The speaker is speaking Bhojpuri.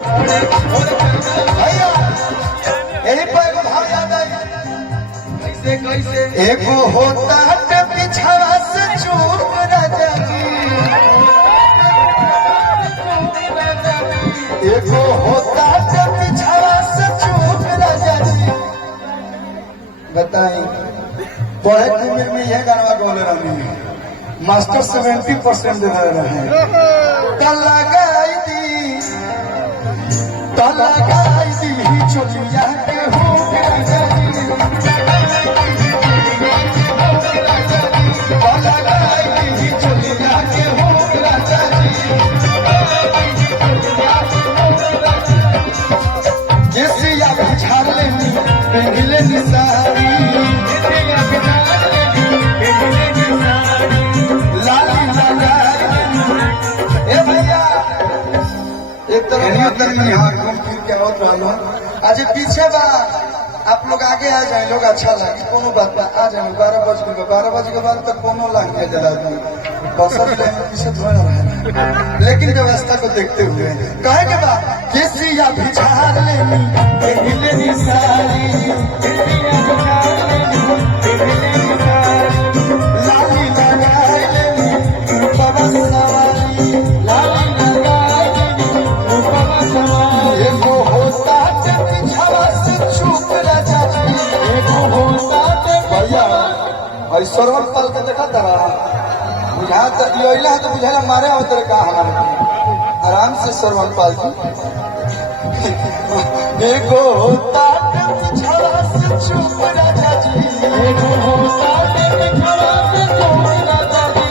भैया यही पर भाव याद आई कैसे कैसे एको होता है पिछड़ा से चूक न जाती, एको होता है पिछड़ा से चूक न जाती। बताई पढ़े की उम्र में यह गाना बोले रही मास्टर 70% दे रहे हैं। लगाई दी चोलिया के हो केसिया बिछाले पहले निसारी लाली लगाई। ए भैया एक तरफ के मत रहो आज पीछे बा आप लोग आगे आ जाए लोग अच्छा लगे कोनो बात बा आ जाए 12 बज के बाद तक कोनो लाग के जला बसर ले पीछे थोड़ा रहे लेकिन व्यवस्था को देखते हुए कहे के बा केसिया बिछार लेनी पहले निसारी लाली लगाई लेनी बाबा सवारी लाली लगाई लेनी बाबा सवारी। एको होता जब पिछड़ा से छूप न जाती, एको होता जब भैया भाई सरवन पल के देखा तरा बुझा तक योइला तो बुझाला मारे हो तेरे का हमारे आराम से सरवन पाल की। एको होता जब पिछड़ा से छूप न जाती, एको होता जब पिछड़ा से छूप न जाती।